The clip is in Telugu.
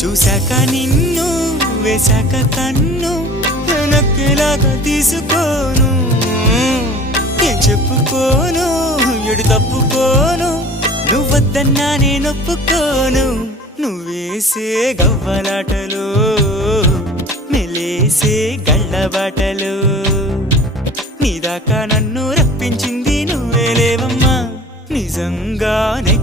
చూశాక నిన్ను వేశాక కన్ను నక్కేలాగా తీసుకోను ఏం చెప్పుకోను ఎడు తప్పుకోను నువ్వద్దన్నా నేనొప్పుకోను నువ్వేసే గవ్వలాటలు మెలేసే గళ్ళబాటలు నీదాకా నన్ను రప్పించింది నువ్వేలేవమ్మా నిజంగానే